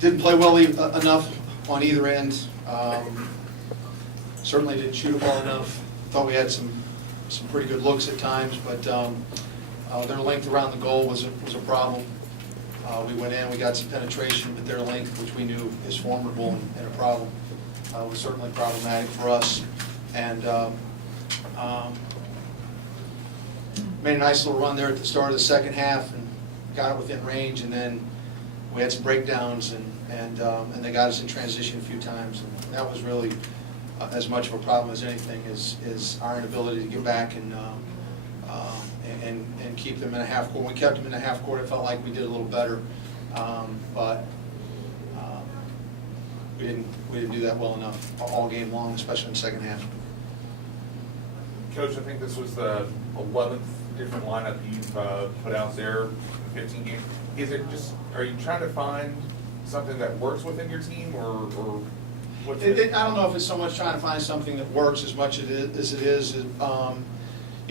Didn't play well enough on either end. Certainly didn't shoot it well enough. Thought we had some pretty good looks at times, but their length around the goal was a problem. We went in, we got some penetration, but their length, which we knew is formidable and a problem, was certainly problematic for us. And made a nice little run there at the start of the second half and got it within range, and then we had some breakdowns, and they got us in transition a few times. And that was really as much of a problem as anything is our inability to get back and keep them in a half court. When we kept them in a half court, it felt like we did a little better, but we didn't do that well enough all game long, especially in the second half. Coach, I think this was the 11th different lineup you've put out there in 15 games. Is it just, are you trying to find something that works within your team, or what's it? I don't know if it's so much trying to find something that works as much as it is. You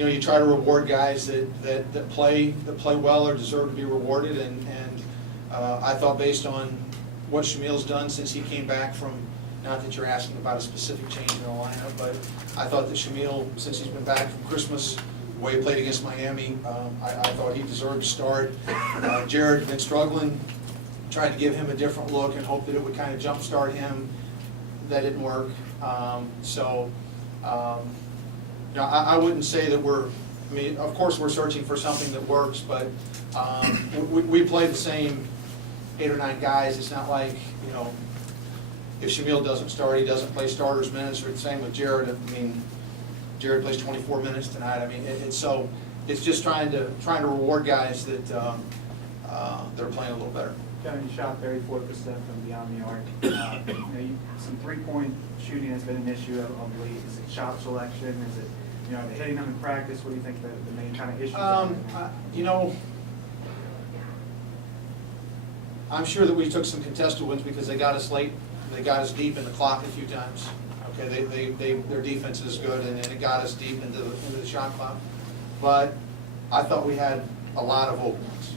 know, you try to reward guys that play well or deserve to be rewarded, and I thought based on what Shamil's done since he came back from, not that you're asking about a specific change in the lineup, but I thought that Shamil, since he's been back from Christmas, the way he played against Miami, I thought he deserved to start. Jared had been struggling, tried to give him a different look and hope that it would kind of jumpstart him. That didn't work. You know, I wouldn't say that I mean, of course we're searching for something that works, but we play the same 8 or 9 guys. It's not like, you know, if Shamil doesn't start, he doesn't play starters minutes, or the same with Jared. I mean, Jared plays 24 minutes tonight. I mean, it's just trying to reward guys that they're playing a little better. Kevin, you shot 34% from beyond the arc. You know, some three-point shooting has been an issue of late. Is it shot selection? Is it, you know, are they hitting them in practice? What do you think the main kind of issues are? You know, I'm sure that we took some contested ones because they got us late. They got us deep in the clock a few times. Okay, their defense is good, and it got us deep into the shot clock. But I thought we had a lot of open ones,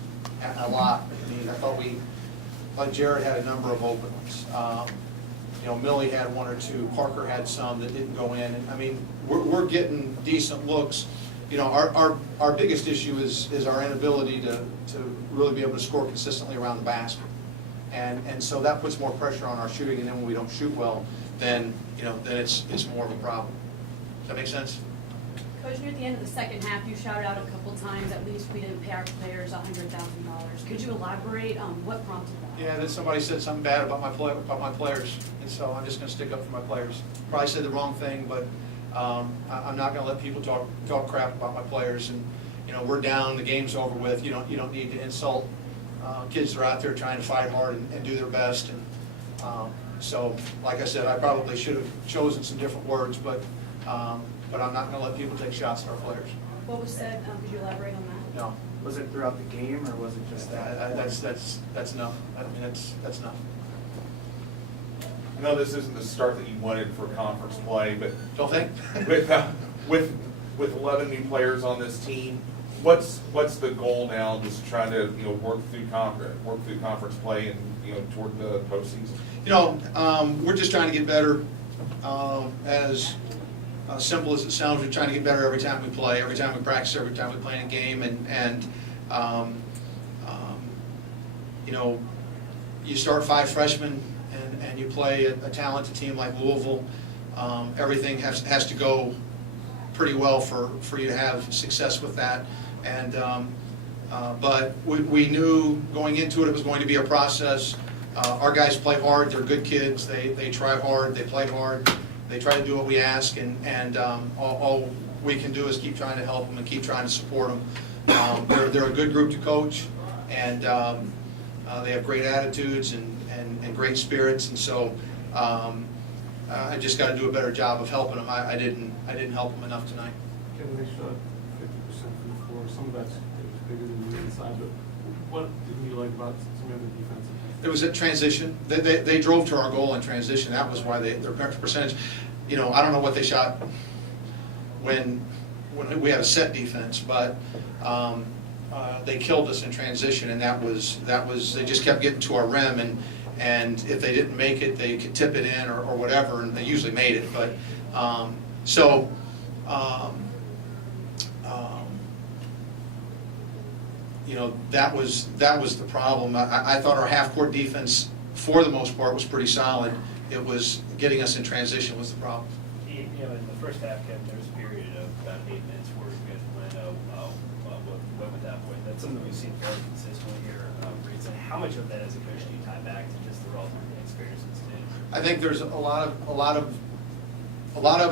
a lot. I mean, I thought Jared had a number of open ones. You know, Millie had 1 or 2. Parker had some that didn't go in. And I mean, we're getting decent looks. You know, our biggest issue is our inability to really be able to score consistently around the basket. And so that puts more pressure on our shooting, and then when we don't shoot well, then, you know, then it's more of a problem. Does that make sense? Coach, near the end of the second half, you shouted out a couple times, at least we didn't pay our players $100,000. Could you elaborate on what prompted that? Yeah, then somebody said something bad about my players, and so I'm just going to stick up for my players. Probably said the wrong thing, but I'm not going to let people talk crap about my players. And you know, we're down, the game's over with. You don't need to insult kids that are out there trying to fight hard and do their best. And so, like I said, I probably should have chosen some different words, but I'm not going to let people take shots at our players. What was said? Could you elaborate on that? No. Was it throughout the game, or was it just that? That's enough. I mean, that's enough. I know this isn't the start that you wanted for conference play, but Don't think. with 11 new players on this team, what's the goal now? Just trying to, you know, work through conference play and, you know, toward the postseason. You know, we're just trying to get better. As simple as it sounds, we're trying to get better every time we play, every time we practice, every time we play in a game, and you know, you start 5 freshmen and you play a talented team like Louisville. Everything has to go pretty well for you to have success with that. And but we knew going into it was going to be a process. Our guys play hard. They're good kids. They try hard. They play hard. They try to do what we ask, and all we can do is keep trying to help them and keep trying to support them. They're a good group to coach, and they have great attitudes and great spirits, and so I just got to do a better job of helping them. I didn't help them enough tonight. Kevin, they shot 50% from the floor. Some of that's bigger than the inside, but what didn't you like about some of the defensive? It was a transition. They drove to our goal in transition. That was why their percentage. You know, I don't know what they shot when we had a set defense, but they killed us in transition, and that was, they just kept getting to our rim, and if they didn't make it, they could tip it in or whatever, and they usually made it, but, you know, that was the problem. I thought our half-court defense, for the most part, was pretty solid. It was getting us in transition was the problem. You know, in the first half, Kevin, there was a period of about 8 minutes where you guys went with that point. That's something we've seen fairly consistently here recently. How much of that as a coach do you tie back to just the relative inexperience of this team? I think there's a lot of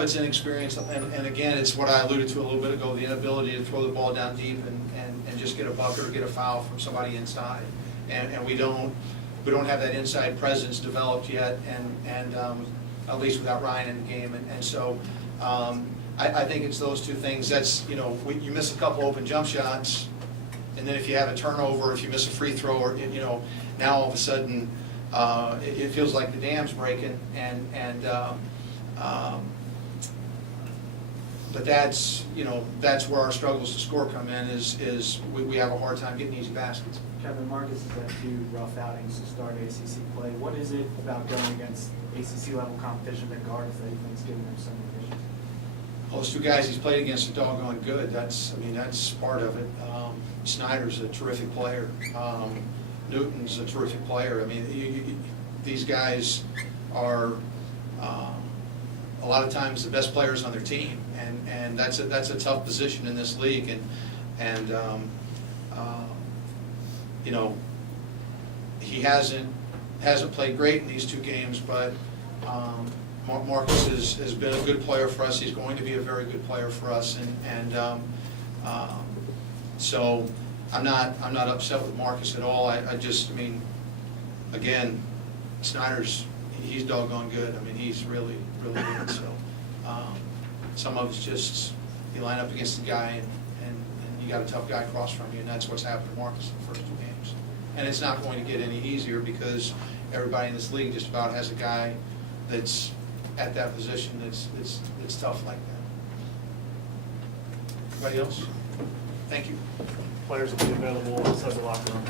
it's inexperience, and again, it's what I alluded to a little bit ago, the inability to throw the ball down deep and just get a bucket or get a foul from somebody inside. And we don't have that inside presence developed yet, and at least without Ryan in the game. And so I think it's those two things. That's, you know, you miss a couple open jump shots, and then if you have a turnover, if you miss a free throw, or, you know, now all of a sudden it feels like the dam's breaking, but that's, you know, that's where our struggles to score come in, is we have a hard time getting easy baskets. Kevin, Marcus has had 2 rough outings to start ACC play. What is it about going against ACC level competition that guards that he thinks giving him some issues? Well, those 2 guys he's played against are doggone good. That's part of it. Snyder's a terrific player. Newton's a terrific player. I mean, these guys are a lot of times the best players on their team, and that's a tough position in this league. And you know, he hasn't played great in these 2 games, but Marcus has been a good player for us. He's going to be a very good player for us, and so I'm not upset with Marcus at all. I mean, again, Snyder's, he's doggone good. I mean, he's really good. So some of it's just you line up against the guy and you got a tough guy across from you, and that's what's happened to Marcus in the first 2 games. And it's not going to get any easier, because everybody in this league just about has a guy that's at that position that's tough like that. Anybody else? Thank you. Players will be available outside the locker room.